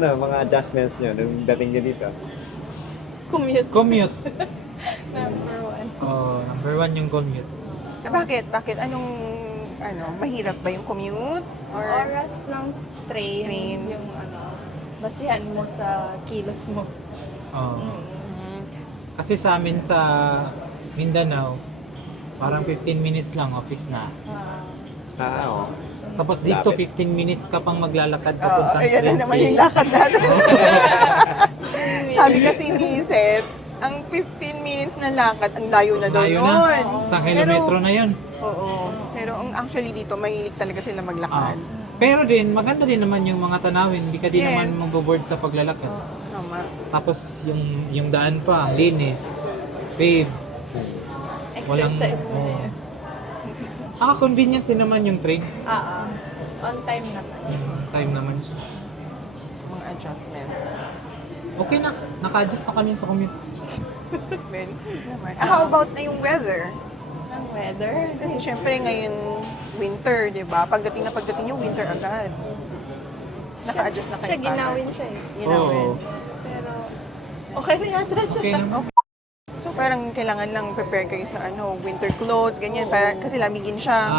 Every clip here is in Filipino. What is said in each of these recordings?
mga adjustments nyo nung dating nyo dito? Commute. Number one. Number one yung commute. Bakit? Bakit? Mahirap ba yung commute? Or Oras ng train, Train. yung basihan mo sa kilos mo. Kasi sa amin sa Mindanao, parang 15 minutes lang office na. Oo. Tapos dito Lapit. 15 minutes ka pang maglalakad papuntang ayan na train naman yung station. lakad natin. Sabi kasi ni Seth, ang 15 minutes na lakad, ang layo na daw Layo nun. na. Isang kilometro na yun. Oo. Pero actually dito, mahilig talaga sila maglakad. Pero din, maganda din naman yung mga tanawin. Hindi ka din Yes. naman maboboard sa paglalakad. Tama. Tapos yung daan pa, linis, pave. Exercise mo na yun. Saka convenient din naman yung train. On time naman. Time naman siya. Mga adjustments. Okay na, naka-adjust na kami sa commute. Very good naman. How about na yung weather? Ang weather. Kasi syempre ngayon, winter, di ba? Pagdating nyo, winter agad. Naka-adjust na kayo Siya, ginawin siya eh. Ginawin. Pero, okay na yata siya. Okay naman. So parang kailangan lang prepare kayo sa winter clothes, ganyan. Para, kasi lamigin siya.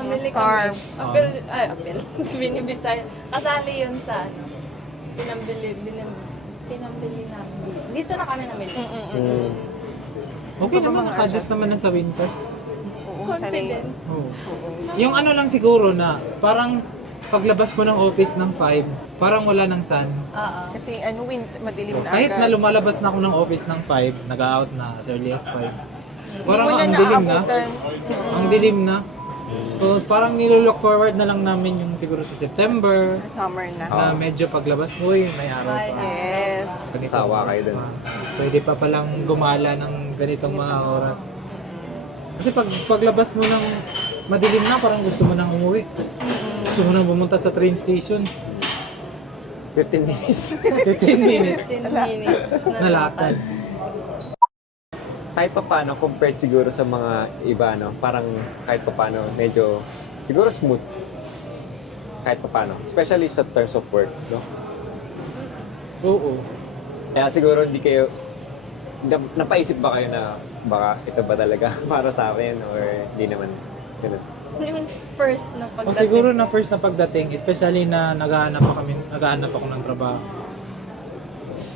Namili Scarf. kami. Apel. Binibisay. Kasali yun sa pinambili namin. Dito na kami namili. Okay naman, naka-adjust naman na sa winter. Oo, sanay. Confident. Yung ano lang siguro na, parang paglabas ko ng office ng 5, parang wala ng sun. Kasi madilim na Kahit na agad. lumalabas na ako ng office ng 5, nag-out na as early as 5. Hindi Parang mo na ang dilim na. naabutan. Ang dilim na. So parang nilook forward na lang namin yung siguro sa September, Summer na. na medyo paglabas, uy, may araw pa. Yes. Ganito Sawa kayo oras dun. pa. Pwede pa palang gumala ng ganitong mga oras. Kasi paglabas mo ng madilim na, parang gusto mo nang umuwi. Gusto mo nang bumunta sa train station. 15 minutes. 15 minutes 15 minutes na lakad. Kahit pa paano, compared siguro sa mga iba, parang kahit pa paano, medyo, siguro smooth. Kahit pa paano. Especially sa terms of work, no? Oo. Kaya siguro hindi kayo, napaisip ba kayo na baka ito ba talaga para sa akin or hindi naman ganun? Yung first na O pagdating. siguro na first na pagdating, especially na naghahanap ako ng trabaho.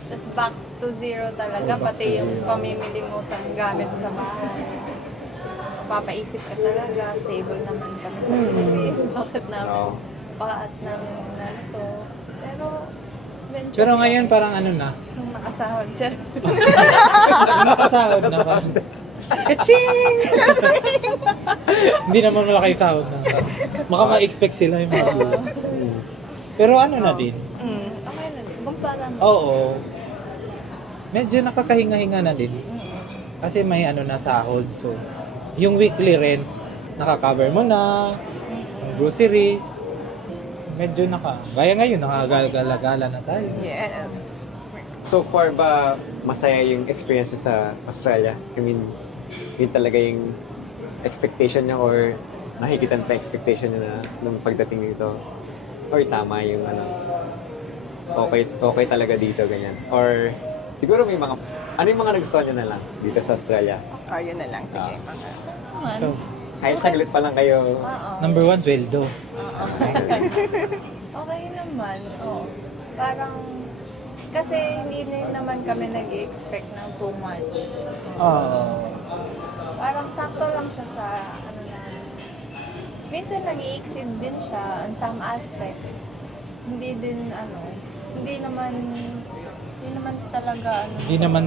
Tapos back to zero talaga, pati yung pamimili mo sa gamit sa bahay. Papaisip ka talaga, stable naman kami sa Philippines, bakit namin, Oo. paat namin na ito. Pero, eventually, Pero ngayon parang ano na, nung nakasahod siya, nakasahod na parang, kaching! Hindi naman malaki yung sahod na. Baka ma-expect sila yung mga viewers. Pero ano na din, okay na din. Kumpara mo. oo. Medyo nakakahinga-hinga na din. Kasi may ano na sahod. So, yung weekly rent, nakaka-cover mo na. Yung groceries, medyo gaya ngayon, nakagala-gala na tayo. Yes. So far ba masaya yung experience nyo sa Australia? I mean, yun talaga yung expectation nyo or nahikitan pa expectation nyo na nung pagdating dito? Or tama yung okay talaga dito, ganyan? Or siguro may ano yung mga nagustuhan nyo na lang dito sa Australia? Yun na lang. Sige. Mga. Naman. So, Kahit saglit pa lang kayo, Oo. number 1, sweldo. Okay naman. Oo. Parang, kasi hindi din naman kami nag-expect ng too much. Parang sakto lang siya sa na. Minsan nag-i-exceed din siya on some aspects. Hindi naman talaga Hindi naman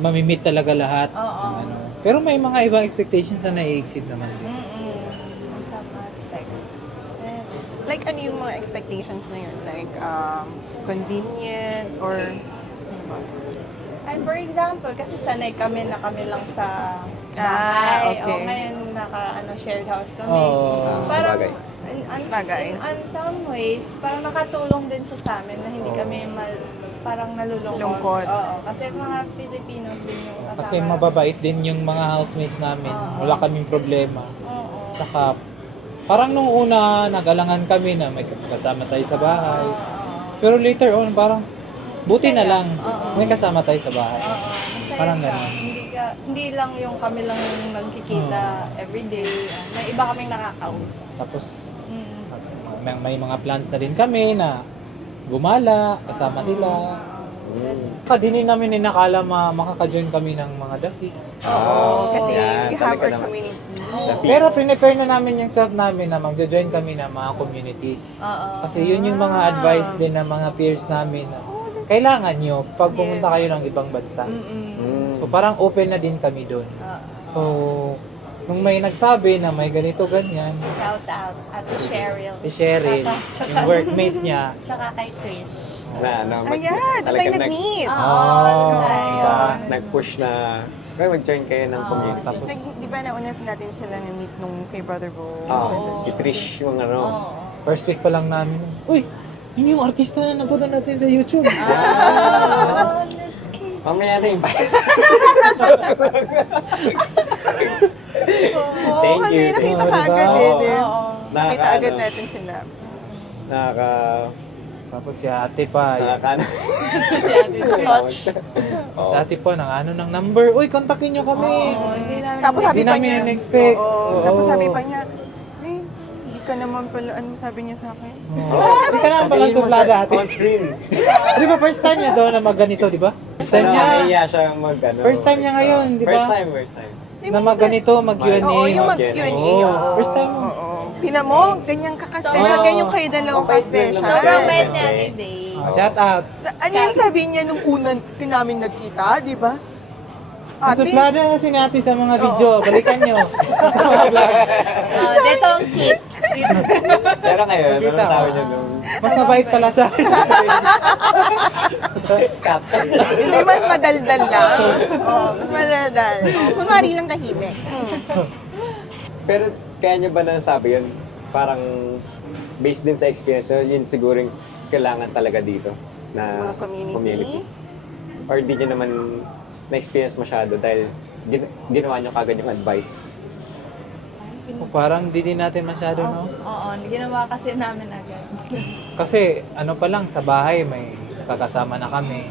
mamimit talaga lahat. Oo. Ng Pero may mga ibang expectations na nai-exceed naman. on some aspects. Eh, Like, ano yung mga expectations na yun? Like, convenient or ano ba? Ay, for example, kasi sanay kami na kami lang sa bahay. Okay. O ngayon shared house kami. Oo. Parang, Sabagay. Bagay. in some ways, parang nakatulong din siya sa amin na hindi kami parang nalulungkot. Lungkot. Oo, kasi mga Filipinos din yung kasama. Kasi mababait din yung mga housemates namin. Wala kaming problema. Oo. Saka Parang nung una, nag-alangan kami na may kasama tayo sa bahay. Pero later on, parang buti na lang, may kasama tayo sa bahay. Masaya Parang siya. ganun. Hindi lang yung kami lang yung nagkikita everyday. May iba kaming nakakausap. Tapos, Mm. may mga plans na din kami na gumala, kasama sila. Hindi namin inakala makaka-join kami ng mga Dafis. Oo, kasi Yan, we have talaga our naman. community. Pero prepare na namin yung self namin na magjo-join kami ng mga communities. Oo. Kasi yun yung mga advice din ng mga peers namin na kailangan nyo pag pumunta kayo ng ibang bansa. So parang open na din kami doon. So, nung may nagsabi na may ganito, ganyan, Shout out at Cheryl. si Cheryl, Tsaka- yung workmate niya, Tsaka kay Trish. Na Ayan, doon tayo talagang nag-meet. nag-push na mag-join kayo ng community. tapos Di ba nauna natin sila na-meet nung kay Brother Bo? Si Trish yung ano. Oo. first week pa lang namin, uy, yun yung artista na napunta natin sa YouTube. Oh, let's keep. Mamaya na yung bias. Oo, Thank kasi you. nakita Oo, ka diba? agad eh. din. Oo. Nakita Nakaka- agad ano. natin sila. Nakaka... Tapos si ate pa, Nakaka... Touch. si ate pa ng number, uy, kontakin nyo kami. Oo, hindi namin Tapos sabi Hindi pa namin niya, in-expect. Oo. Oo. Tapos sabi pa niya, ay, hindi ka naman pala, ano sabi niya sa akin? Hindi ka naman pala suplada ate. On screen. Di ba first time niya doon na magganito, di ba? First time niya. Nahiya siya mag-ano. First time niya ngayon, di ba? First time. Na magganito, mag-Q&A. Oo, yung mag-Q&A. mag-Q&A. Oo. oo. First time mo. Oo. Tina mo, ganyan ka-special. Oo. Ganyan kayo dalawa ka-special. Sobrang bait Okay. niya ni Day. Shout out. Ano yung sabi niya nung unang namin nagkita, di ba? Ate, Suplada na si ate sa mga video. Balikan nyo. Sa mga vlog. Dito ang clip. Pero ngayon, ano Kita. sabi niya nung... Mas mabait pala sa akin. Cut. hindi mas madaldal lang. Oo, mas madaldal. Kunwari lang tahimik. Pero kaya niyo ba nasabi yun? Parang based din sa experience nyo, yun siguro yung kailangan talaga dito na Mga community. Or di niyo naman na-experience masyado dahil ginawa niyo kagad yung advice. Parang di din natin masyado, no? Oo, ginawa kasi namin agad. Kasi ano pa lang, sa bahay may nakakasama na kami.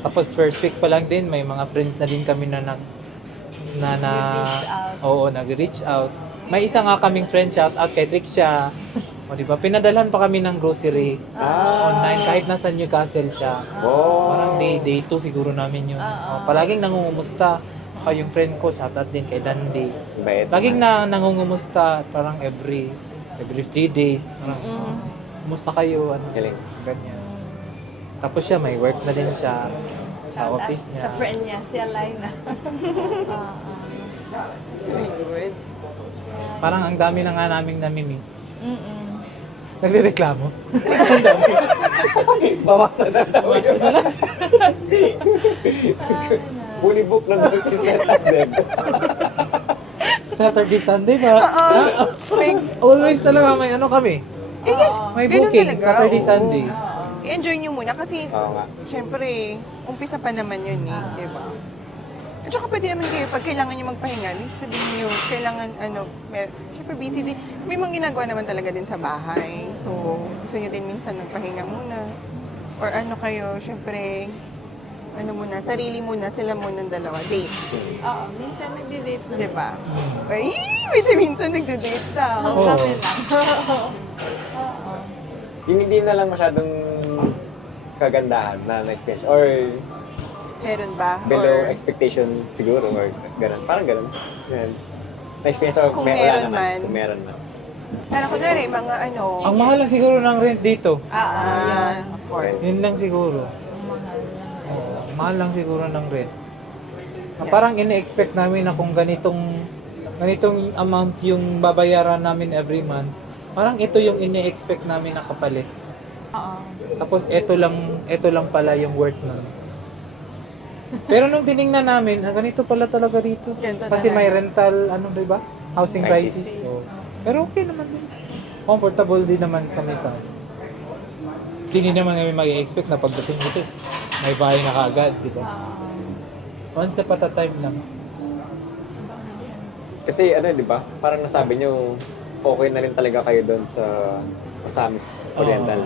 Tapos first week pa lang din, may mga friends na din kami na Nag-reach out. Oo, nag-reach out. May isa nga kaming friend, shout out kay Trixia. O di ba, pinadalhan pa kami ng grocery online kahit nasa Newcastle siya. Oh. Parang day 2 siguro namin yun. Palaging nangungumusta. Saka yung friend ko, shout out din kay Dandy. Bait. Laging nangungumusta, parang every 3 days. Parang, kumusta kayo? Ano, Galing. ganyan. Tapos siya, may work na din siya sa office niya. Sa friend niya, si Alina. Good. Parang ang dami na nga naming namimi. Mm-mm. Nagre-reklamo. Bawasan na daw yun. Fully book lang daw si Seth Agden. Saturday, Sunday ba? May, Always talaga may ano kami. May ganun booking, talaga, Saturday, oo. Sunday. I-enjoy nyo muna kasi, Oo nga. syempre, umpisa pa naman yun eh, di ba? At saka pwede naman kayo, pag kailangan nyo magpahinga, at least sabihin nyo, kailangan, syempre busy din. May mga ginagawa naman talaga din sa bahay. So, gusto nyo din minsan magpahinga muna. Or ano kayo, syempre, sarili muna, sila muna ng dalawa, date. Oo, minsan nagdi-date na. Di ba? Ay, minsan nagde-date daw. Oo. Kami lang. Yung hindi na lang masyadong kagandahan na na-experience or Meron ba? below Or, expectation siguro or ganun. Parang ganun. Yan. Na-experience or Kung wala meron naman. man. Kung meron man. parang kunwari, mga ano, Ang mahal lang siguro ng rent dito. of course. Yun lang siguro. Mahal lang. Oo, mahal lang siguro ng rent. Parang ine-expect namin na kung ganitong amount yung babayaran namin every month, parang ito yung ine-expect namin na kapalit. Oo. Tapos ito lang pala yung worth nun. Pero nung tiningnan namin, ganito pala talaga dito. Ganito Kasi talaga. may rental, diba? Housing crisis. Crisis. So, pero okay naman din. Comfortable din naman kami sa. Hindi naman kami mag-expect na pagdating dito, may bahay na kaagad, diba? Once upon a time lang. Kasi ano, di ba? Parang nasabi nyo, okay na rin talaga kayo doon sa Osamis Oriental.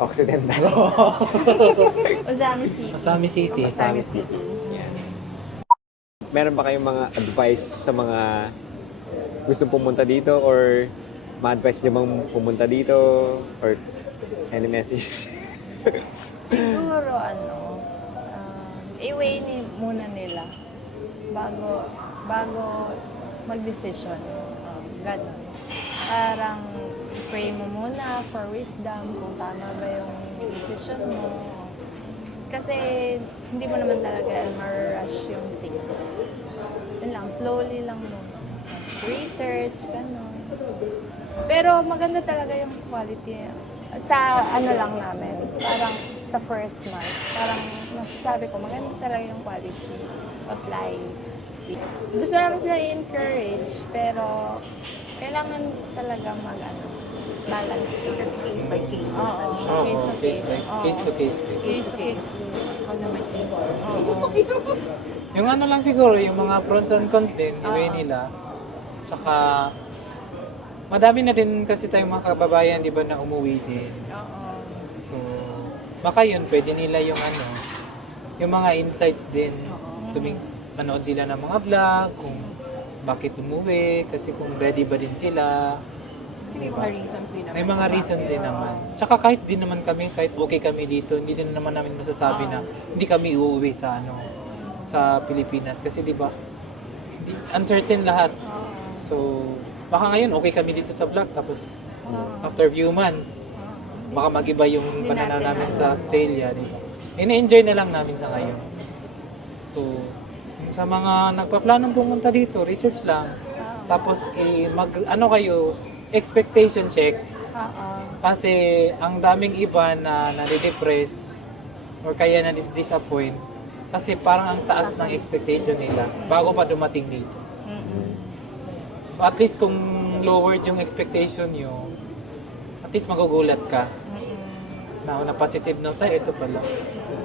Occidental. Ozami City. Masami City. Masami City. Meron ba kayong mga advice sa mga gusto pumunta dito or ma-advise nyo bang pumunta dito or any message? Siguro i-weigh muna nila bago mag-decision. Ganun. Parang pray mo muna for wisdom kung tama ba yung decision mo. Kasi hindi mo naman talaga ma-rush yung things. Yun lang, slowly lang muna. Research, gano'n. Pero maganda talaga yung quality. Sa ano lang namin, parang sa first month, parang masasabi ko, maganda talaga yung quality of life. Gusto naman sila i-encourage, pero kailangan talaga balance. Kasi case by case. Oo, Oo, case to case. case to case. Case to case. Ako naman Yung ano lang siguro, yung mga pros and cons din, i-weigh nila. Tsaka, madami na din kasi tayong mga kababayan, di ba, na umuwi din. Oo. So, baka yun, pwede nila yung yung mga insights din. Manood sila ng mga vlog, kung bakit umuwi, kasi kung ready ba din sila. Kasi may mga reasons din naman. May mga reasons din naman. Tsaka kahit din naman kami, kahit okay kami dito, hindi din naman namin masasabi na hindi kami uuwi sa Pilipinas. Kasi di ba, uncertain lahat. So, baka ngayon okay kami dito sa vlog, tapos after few months, baka mag-iba yung Hindi pananaw natin namin alam. sa Australia. Di ba? Ina-enjoy na lang namin sa ngayon. So, yung sa mga nagpaplanong pumunta dito, research lang. Tapos, kayo, expectation check. Oo. Kasi ang daming iba na nade-depress or kaya nade-disappoint kasi parang ang taas ng expectation nila bago pa dumating dito. So at least kung lowered yung expectation nyo, at least magugulat ka na positive note, ito pala.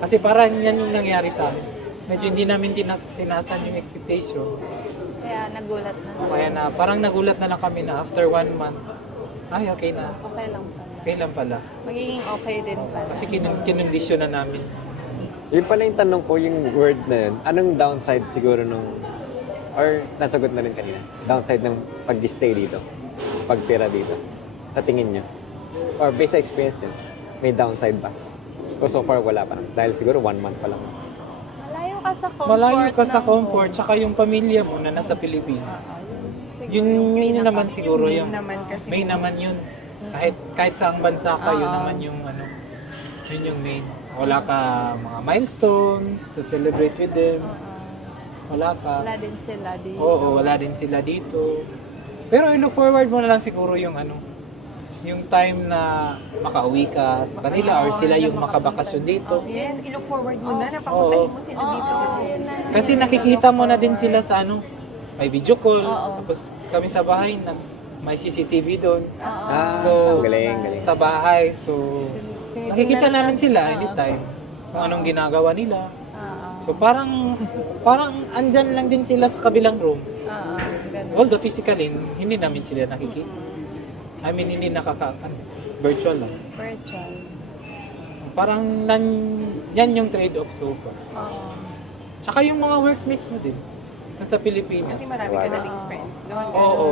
Kasi parang yan yung nangyari sa amin. Medyo hindi namin tinaasan yung expectation. Kaya nagulat na. Kaya parang nagulat na lang kami na after 1 month, ay okay na. Okay lang pala. Okay lang pala. Magiging okay din pala. Kasi kinondisyon na namin. Yun pala yung tanong ko, yung word na yun. Anong downside siguro or nasagot na rin kanina, downside ng pag-stay dito, pagtira dito, sa tingin nyo? Or based sa experience nyo, may downside ba? O so far wala pa. Dahil siguro 1 month pa lang. Malayo ka sa comfort. Malayo ka sa ng comfort, home. tsaka yung pamilya mo na nasa Pilipinas. Siguro Yun pinaka- naman siguro Main yung naman kasi. main naman yun. Kahit saang bansa ka, yun Oo. naman yung yun yung main. Wala ka mga milestones to celebrate with them. Wala ka. Wala din sila dito. Oo, wala din sila dito. Pero i-look forward mo na lang siguro yung yung time na makauwi ka sa kanila or sila yung makabakasyon dito. Yes, i-look forward mo na papuntahin mo sila dito. Yun na. Kasi nakikita mo na din sila sa may video call. Oo. Tapos kami sa bahay, may CCTV doon. Oo. Galing. Sa bahay. So, nakikita Tingnan namin lang. sila Oo. anytime. Kung anong ginagawa nila. Oo. So, parang andyan lang din sila sa kabilang room. Oo. Ganun. Although physically, hindi namin sila nakikita. I mean, hindi virtual lang. Virtual. Parang yan yung trade-off so far. Oo. Tsaka yung mga workmates mo din. Nasa Pilipinas. Kasi marami ka na ding friends doon. Oo.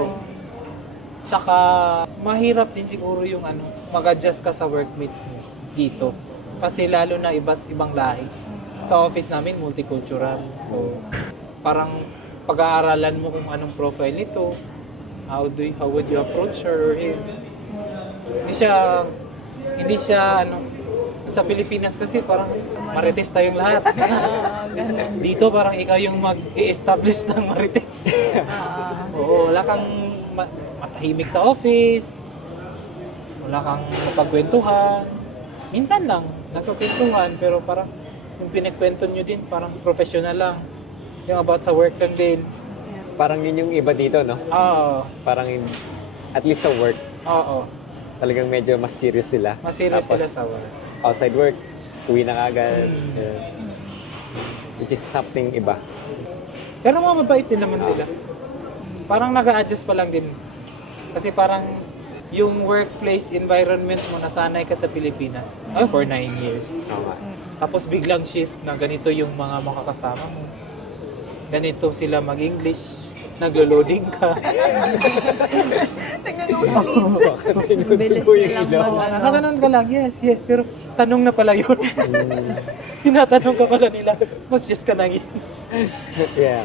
Tsaka mahirap din siguro yung mag-adjust ka sa workmates mo dito. Kasi lalo na iba't ibang lahi. Sa office namin, multicultural. So, parang pag-aaralan mo kung anong profile nito, how would you approach her or him. Hindi siya sa Pilipinas kasi parang marites tayong lahat. Ganun. Dito parang ikaw yung mag-i-establish ng marites. Oo, wala kang matahimik sa office. Wala kang mapagkwentuhan. Minsan lang, nagkakwentuhan, pero parang yung pinagkwento nyo din, parang professional lang. Yung about sa work lang din. Parang yun yung iba dito, no? Oo. Parang at least sa work, Oo. talagang medyo mas serious sila. Mas serious Tapos, sila sa work. outside work, uwi na kagad. Yeah. Which is something iba. Pero mga mabait din naman sila. Parang nag-a-adjust pa lang din. Kasi parang yung workplace environment mo, nasanay ka sa Pilipinas for 9 years. Tama. Tapos biglang shift na ganito yung mga makakasama mo. Ganito sila mag-English. Naglo-loading ka. Ang bilis nilang Nakaganon ka lang, yes. Pero tanong na pala yun. Tinatanong ka pala nila. Mas yes ka nang yes. Yeah.